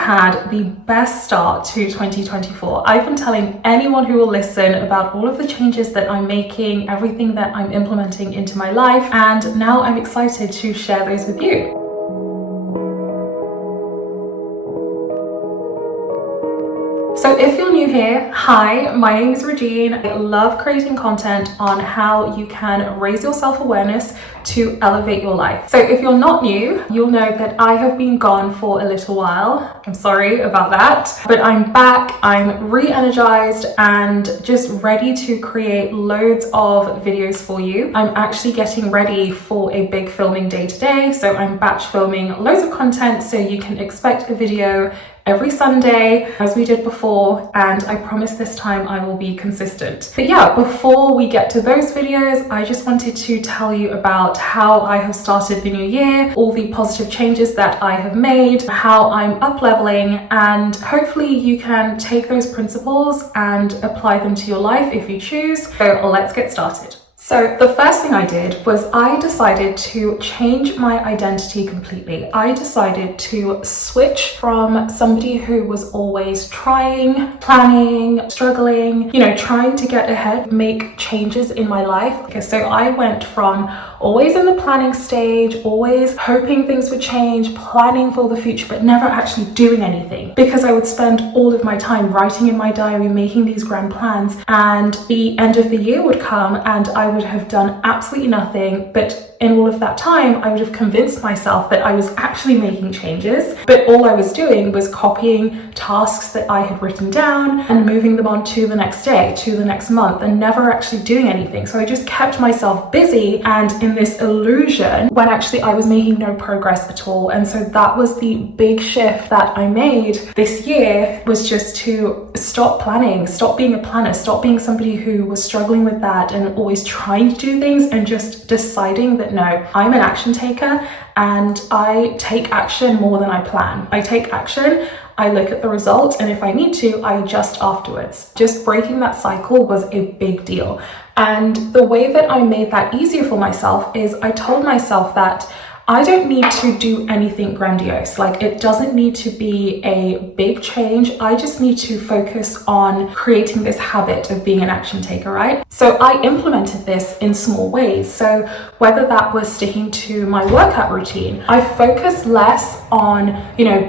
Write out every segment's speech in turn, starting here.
had the best start to 2024. I've been telling anyone who will listen about all of the changes that I'm making, everything that I'm implementing into my life, and now I'm excited to share those with you. So if you're new here, hi, my name is Regine. I love creating content on how you can raise your self-awareness to elevate your life. So if you're not new, you'll know that I have been gone for a little while. I'm sorry about that, but I'm back, I'm re-energized and just ready to create loads of videos for you. I'm actually getting ready for a big filming day today. So I'm batch filming loads of content, so you can expect a video every Sunday as we did before, and I promise this time I will be consistent. But yeah, before we get to those videos, I just wanted to tell you about how I have started the new year, all the positive changes that I have made, how I'm up-leveling, and hopefully you can take those principles and apply them to your life if you choose. So let's get started. So the first thing I did was I decided to change my identity completely. I decided to switch from somebody who was always trying, planning, struggling, trying to get ahead, make changes in my life. Okay, so I went from always in the planning stage, always hoping things would change, planning for the future, but never actually doing anything, because I would spend all of my time writing in my diary, making these grand plans, and the end of the year would come and I would have done absolutely nothing. But in all of that time, I would have convinced myself that I was actually making changes, but all I was doing was copying tasks that I had written down and moving them on to the next day, to the next month, and never actually doing anything. So I just kept myself busy and in this illusion when actually I was making no progress at all. And so that was the big shift that I made this year, was just to stop planning, stop being a planner, stop being somebody who was struggling with that and always trying to do things, and just deciding that no, I'm an action taker and I take action more than I plan. I take action, I look at the results, and if I need to, I adjust afterwards. Just breaking that cycle was a big deal. And the way that I made that easier for myself is I told myself that I don't need to do anything grandiose. Like, it doesn't need to be a big change. I just need to focus on creating this habit of being an action taker, right? So I implemented this in small ways. So whether that was sticking to my workout routine, I focused less on,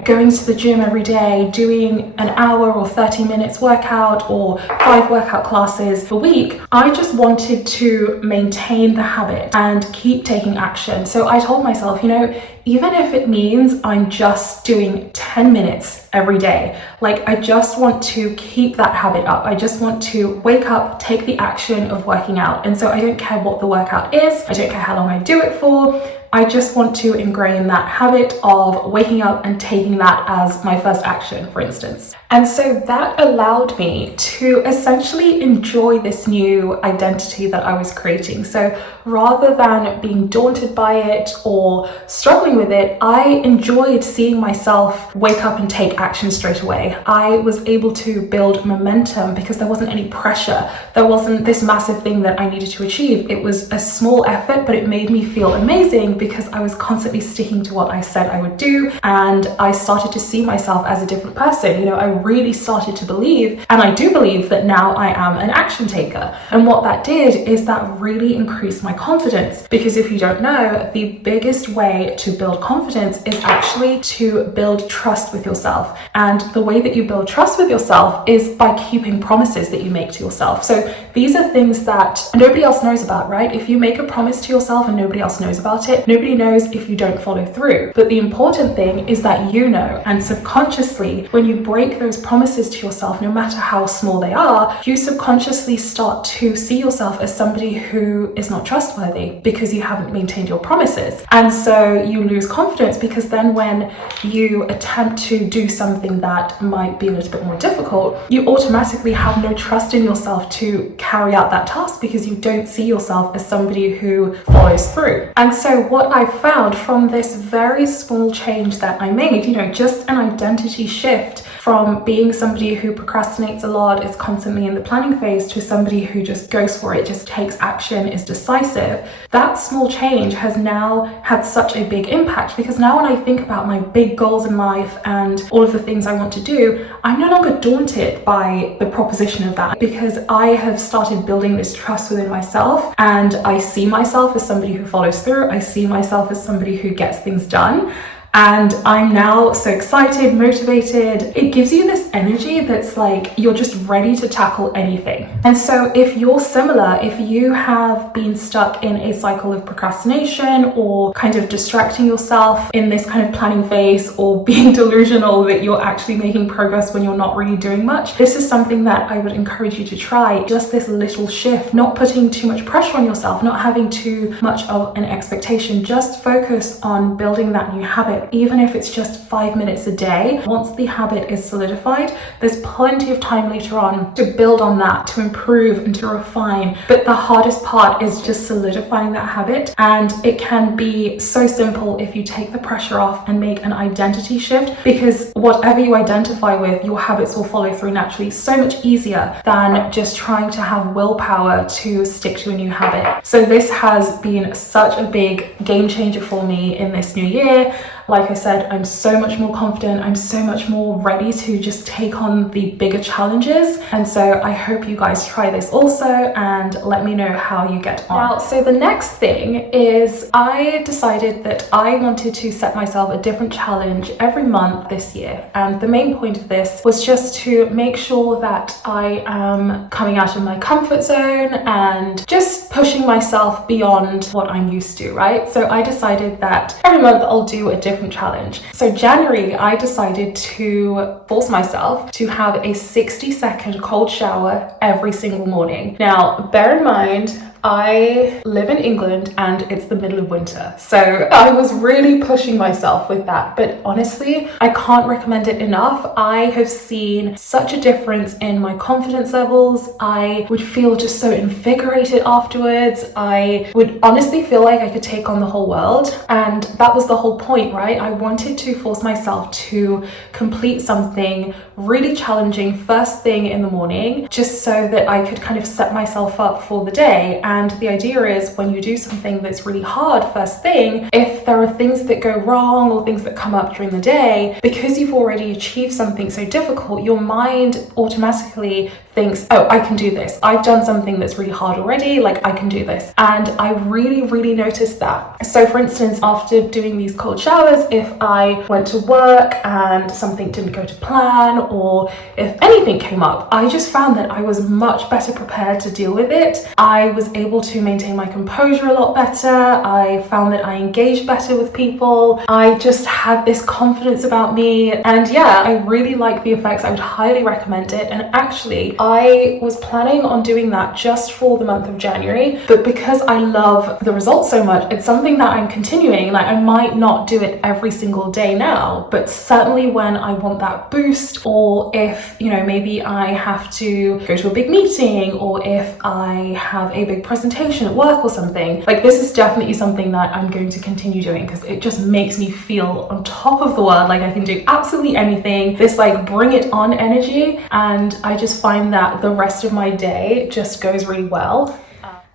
going to the gym every day, doing an hour or 30 minutes workout or 5 workout classes a week. I just wanted to maintain the habit and keep taking action. So I told myself, even if it means I'm just doing 10 minutes every day, like, I just want to keep that habit up. I just want to wake up, take the action of working out. And so I don't care what the workout is. I don't care how long I do it for. I just want to ingrain that habit of waking up and taking that as my first action, for instance. And so that allowed me to essentially enjoy this new identity that I was creating. So rather than being daunted by it or struggling with it, I enjoyed seeing myself wake up and take action straight away. I was able to build momentum because there wasn't any pressure. There wasn't this massive thing that I needed to achieve. It was a small effort, but it made me feel amazing because I was constantly sticking to what I said I would do, and I started to see myself as a different person. I really started to believe, and I do believe, that now I am an action taker. And what that did is that really increased my confidence, because if you don't know, the biggest way to build confidence is actually to build trust with yourself. And the way that you build trust with yourself is by keeping promises that you make to yourself. So these are things that nobody else knows about, right? If you make a promise to yourself and nobody else knows about it, nobody knows if you don't follow through. But the important thing is that you know, and subconsciously, when you break those promises to yourself, no matter how small they are, you subconsciously start to see yourself as somebody who is not trustworthy because you haven't maintained your promises. And so you lose confidence, because then when you attempt to do something that might be a little bit more difficult, you automatically have no trust in yourself to carry out that task, because you don't see yourself as somebody who follows through. And so what what I found from this very small change that I made, you know, just an identity shift from being somebody who procrastinates a lot, is constantly in the planning phase, to somebody who just goes for it, just takes action, is decisive. That small change has now had such a big impact, because now when I think about my big goals in life and all of the things I want to do, I'm no longer daunted by the proposition of that, because I have started building this trust within myself, and I see myself as somebody who follows through. I see myself as somebody who gets things done. And I'm now so excited, motivated. It gives you this energy that's like you're just ready to tackle anything. And so if you're similar, if you have been stuck in a cycle of procrastination or kind of distracting yourself in this kind of planning phase, or being delusional that you're actually making progress when you're not really doing much, this is something that I would encourage you to try. Just this little shift, not putting too much pressure on yourself, not having too much of an expectation, just focus on building that new habit. Even if it's just 5 minutes a day, once the habit is solidified, there's plenty of time later on to build on that, to improve and to refine. But the hardest part is just solidifying that habit, and it can be so simple if you take the pressure off and make an identity shift, because whatever you identify with, your habits will follow through naturally. So much easier than just trying to have willpower to stick to a new habit. So this has been such a big game changer for me in this new year. Like I said, I'm so much more confident. I'm so much more ready to just take on the bigger challenges. And so I hope you guys try this also, and let me know how you get on. Now, so the next thing is I decided that I wanted to set myself a different challenge every month this year. And the main point of this was just to make sure that I am coming out of my comfort zone and just pushing myself beyond what I'm used to, right? So I decided that every month I'll do a different challenge. So January, I decided to force myself to have a 60-second cold shower every single morning. Now, bear in mind, I live in England and it's the middle of winter, so I was really pushing myself with that. But honestly, I can't recommend it enough. I have seen such a difference in my confidence levels. I would feel just so invigorated afterwards. I would honestly feel like I could take on the whole world, and that was the whole point, right? I wanted to force myself to complete something really challenging first thing in the morning, just so that I could kind of set myself up for the day. And the idea is, when you do something that's really hard first thing, if there are things that go wrong or things that come up during the day, because you've already achieved something so difficult, your mind automatically thinks, oh, I can do this. I've done something that's really hard already, like I can do this. And I really noticed that. So for instance, after doing these cold showers, if I went to work and something didn't go to plan, or if anything came up, I just found that I was much better prepared to deal with it. I was able to maintain my composure a lot better. I found that I engaged better with people. I just had this confidence about me. And yeah, I really like the effects. I would highly recommend it. And actually, I was planning on doing that just for the month of January, but because I love the results so much, it's something that I'm continuing. Like, I might not do it every single day now, but certainly when I want that boost, or if, you know, maybe I have to go to a big meeting, or if I have a big presentation at work or something, like, this is definitely something that I'm going to continue doing, because it just makes me feel on top of the world, like I can do absolutely anything, this like bring it on energy. And I just find that the rest of my day just goes really well.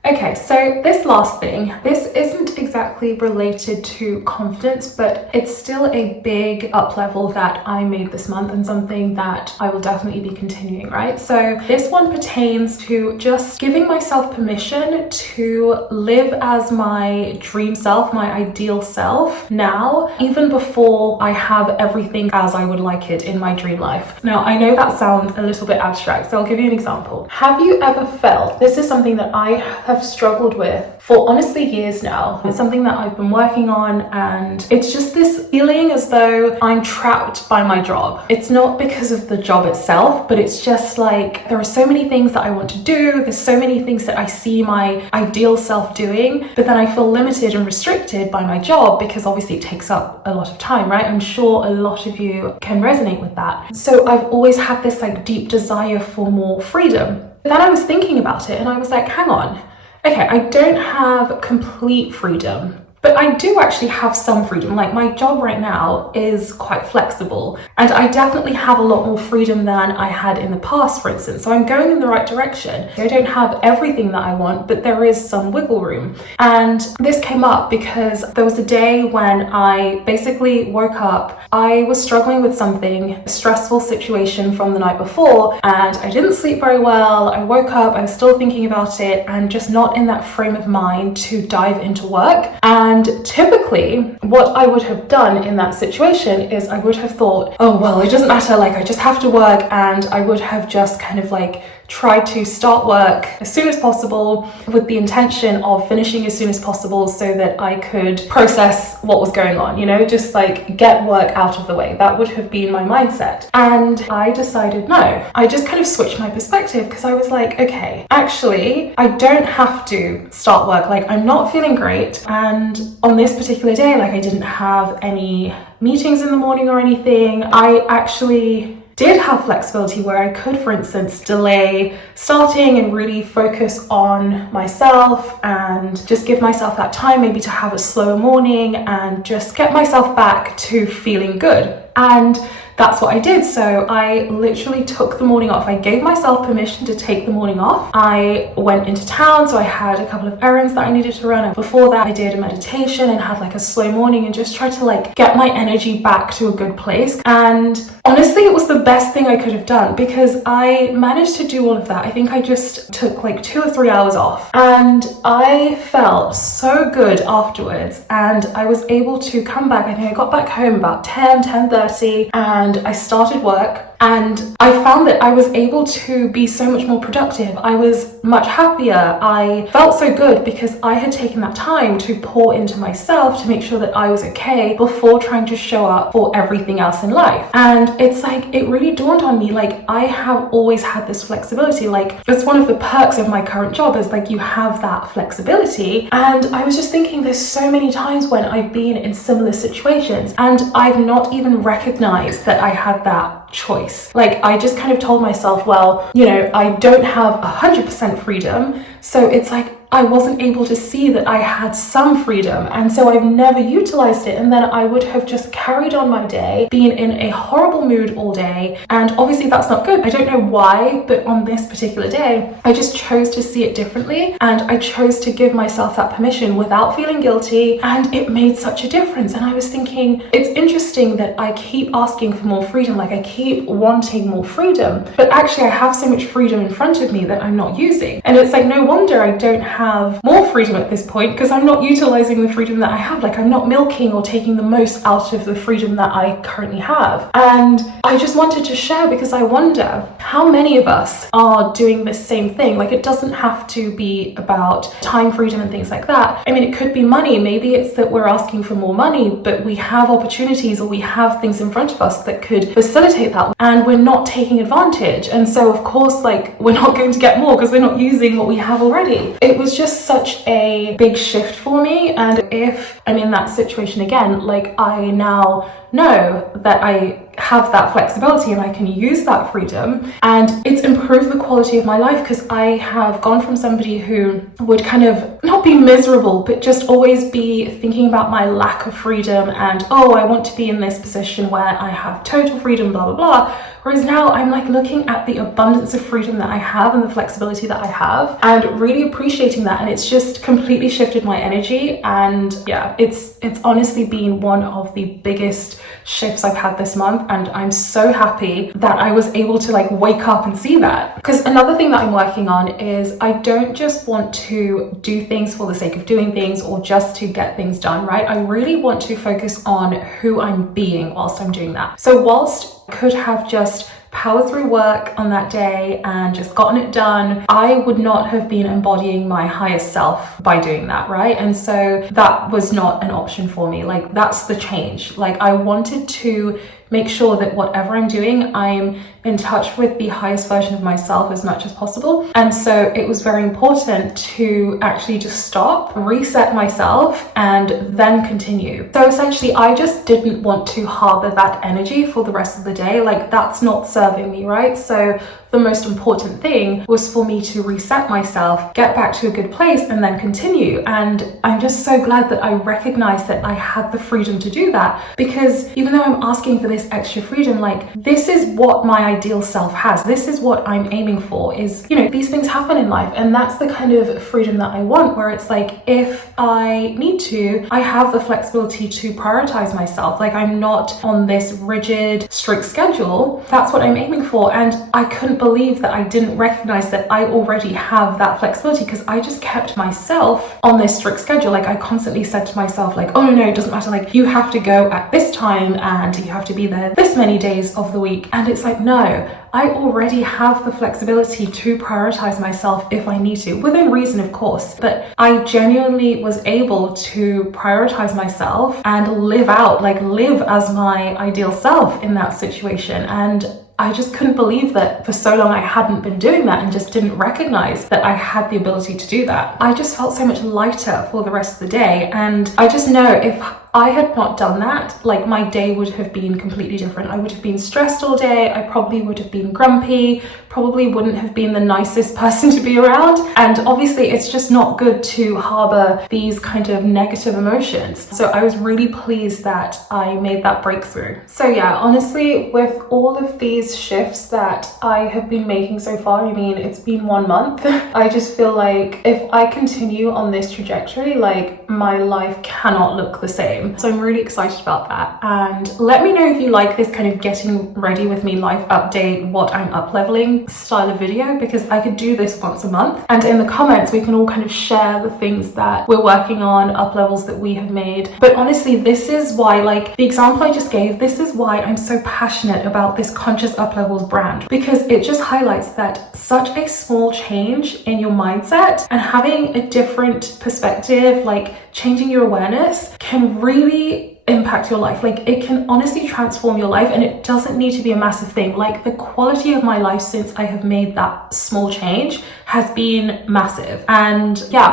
Okay, so this last thing, this isn't exactly related to confidence, but it's still a big up level that I made this month, and something that I will definitely be continuing, right? So this one pertains to just giving myself permission to live as my dream self, my ideal self now, even before I have everything as I would like it in my dream life. Now, I know that sounds a little bit abstract, so I'll give you an example. Have you ever felt, this is something that I have struggled with for honestly years now. It's something that I've been working on, and it's just this feeling as though I'm trapped by my job. It's not because of the job itself, but it's just like there are so many things that I want to do. There's so many things that I see my ideal self doing, but then I feel limited and restricted by my job, because obviously it takes up a lot of time, right? I'm sure a lot of you can resonate with that. So I've always had this like deep desire for more freedom. But then I was thinking about it and I was like, hang on. Okay, I don't have complete freedom, But I do actually have some freedom. Like, my job right now is quite flexible, and I definitely have a lot more freedom than I had in the past, for instance. So I'm going in the right direction. I don't have everything that I want, but there is some wiggle room. And this came up because there was a day when I basically woke up. I was struggling with something, a stressful situation from the night before, and I didn't sleep very well. I woke up, I was still thinking about it, and just not in that frame of mind to dive into work. And typically what I would have done in that situation is I would have thought, oh well, it doesn't matter, like I just have to work, and I would have just kind of like tried to start work as soon as possible with the intention of finishing as soon as possible so that I could process what was going on, you know, just like get work out of the way. That would have been my mindset. And I decided no. I just kind of switched my perspective because I was like, okay, actually, I don't have to start work. Like, I'm not feeling great. And on this particular day, like I didn't have any meetings in the morning or anything. I actually did have flexibility where I could, for instance, delay starting and really focus on myself and just give myself that time maybe to have a slow morning and just get myself back to feeling good. And that's what I did. So I literally took the morning off. I gave myself permission to take the morning off. I went into town, so I had a couple of errands that I needed to run. And before that, I did a meditation and had like a slow morning and just tried to like get my energy back to a good place. And honestly, it was the best thing I could have done because I managed to do all of that. I think I just took like 2 or 3 hours off, and I felt so good afterwards. And I was able to come back. I think I got back home about 10:30, and I started work. And I found that I was able to be so much more productive. I was much happier. I felt so good because I had taken that time to pour into myself to make sure that I was okay before trying to show up for everything else in life. And it's like, it really dawned on me, like, I have always had this flexibility. Like, it's one of the perks of my current job is like you have that flexibility. And I was just thinking, there's so many times when I've been in similar situations and I've not even recognized that I had that choice. Like, I just kind of told myself, well, you know, I don't have 100% freedom, so it's like I wasn't able to see that I had some freedom, and so I've never utilized it. And then I would have just carried on my day, being in a horrible mood all day, and obviously that's not good. I don't know why, but on this particular day I just chose to see it differently, and I chose to give myself that permission without feeling guilty, and it made such a difference. And I was thinking, it's interesting that I keep asking for more freedom, like I keep wanting more freedom, but actually I have so much freedom in front of me that I'm not using. And it's like, no wonder I don't have more freedom at this point, because I'm not utilizing the freedom that I have. Like, I'm not milking or taking the most out of the freedom that I currently have. And I just wanted to share because I wonder how many of us are doing this same thing. Like, it doesn't have to be about time freedom and things like that. I mean, it could be money. Maybe it's that we're asking for more money, but we have opportunities or we have things in front of us that could facilitate that, and we're not taking advantage. And so of course, like, we're not going to get more because we're not using what we have already. It was just such a big shift for me. And if I'm in that situation again, like, I now know that I have that flexibility and I can use that freedom, and it's improved the quality of my life, because I have gone from somebody who would kind of not be miserable but just always be thinking about my lack of freedom and, oh, I want to be in this position where I have total freedom, blah blah blah. Whereas now I'm like looking at the abundance of freedom that I have and the flexibility that I have and really appreciating that, and it's just completely shifted my energy. And yeah, it's honestly been one of the biggest shifts I've had this month, and I'm so happy that I was able to like wake up and see that. Because another thing that I'm working on is I don't just want to do things for the sake of doing things or just to get things done, right? I really want to focus on who I'm being whilst I'm doing that. So whilst I could have just powered through work on that day and just gotten it done, I would not have been embodying my highest self by doing that, right? And so that was not an option for me. Like, that's the change. Like, I wanted to make sure that whatever I'm doing, I'm in touch with the highest version of myself as much as possible. And so it was very important to actually just stop, reset myself, and then continue. So essentially, I just didn't want to harbor that energy for the rest of the day. Like, that's not serving me, right? So the most important thing was for me to reset myself, get back to a good place, and then continue. And I'm just so glad that I recognized that I had the freedom to do that, because even though I'm asking for this extra freedom, like, this is what my ideal self has. This is what I'm aiming for, is, you know, these things happen in life. And that's the kind of freedom that I want, where it's like, if I need to, I have the flexibility to prioritize myself. Like, I'm not on this rigid, strict schedule. That's what I'm aiming for. And I couldn't believe that I didn't recognize that I already have that flexibility, because I just kept myself on this strict schedule. Like, I constantly said to myself, like, oh no, it doesn't matter. Like, you have to go at this time and you have to be there this many days of the week. And it's like, no, I already have the flexibility to prioritize myself if I need to, within reason, of course. But I genuinely was able to prioritize myself and live as my ideal self in that situation. And I just couldn't believe that for so long I hadn't been doing that and just didn't recognize that I had the ability to do that. I just felt so much lighter for the rest of the day. And I just know if I had not done that, like, my day would have been completely different. I would have been stressed all day. I probably would have been grumpy, probably wouldn't have been the nicest person to be around. And obviously it's just not good to harbor these kind of negative emotions. So I was really pleased that I made that breakthrough. So yeah, honestly, with all of these shifts that I have been making so far, I mean, it's been 1 month. I just feel like if I continue on this trajectory, like, my life cannot look the same. So I'm really excited about that. And let me know if you like this kind of getting ready with me life update, what I'm up leveling style of video, because I could do this once a month. And in the comments, we can all kind of share the things that we're working on, up levels that we have made. But honestly, this is why, like, the example I just gave, this is why I'm so passionate about this Conscious Up Levels brand, because it just highlights that such a small change in your mindset and having a different perspective, like changing your awareness, can really impact your life. Like, it can honestly transform your life, and it doesn't need to be a massive thing. Like, the quality of my life since I have made that small change has been massive. And yeah,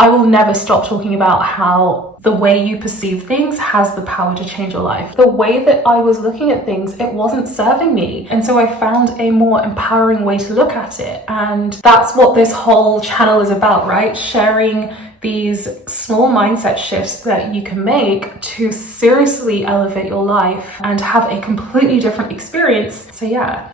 I will never stop talking about how the way you perceive things has the power to change your life. The way that I was looking at things, it wasn't serving me. And so I found a more empowering way to look at it. And that's what this whole channel is about, right? Sharing these small mindset shifts that you can make to seriously elevate your life and have a completely different experience. So yeah.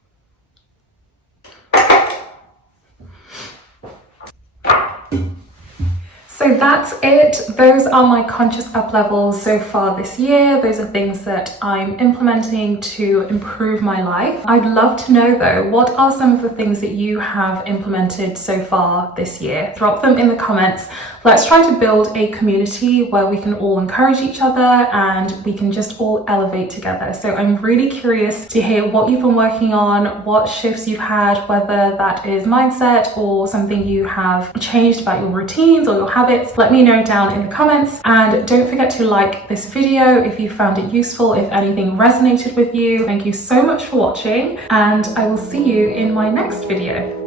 So that's it. Those are my conscious up levels so far this year. Those are things that I'm implementing to improve my life. I'd love to know though, what are some of the things that you have implemented so far this year? Drop them in the comments. Let's try to build a community where we can all encourage each other and we can just all elevate together. So I'm really curious to hear what you've been working on, what shifts you've had, whether that is mindset or something you have changed about your routines or your habits. Let me know down in the comments, and don't forget to like this video if you found it useful, if anything resonated with you. Thank you so much for watching, and I will see you in my next video.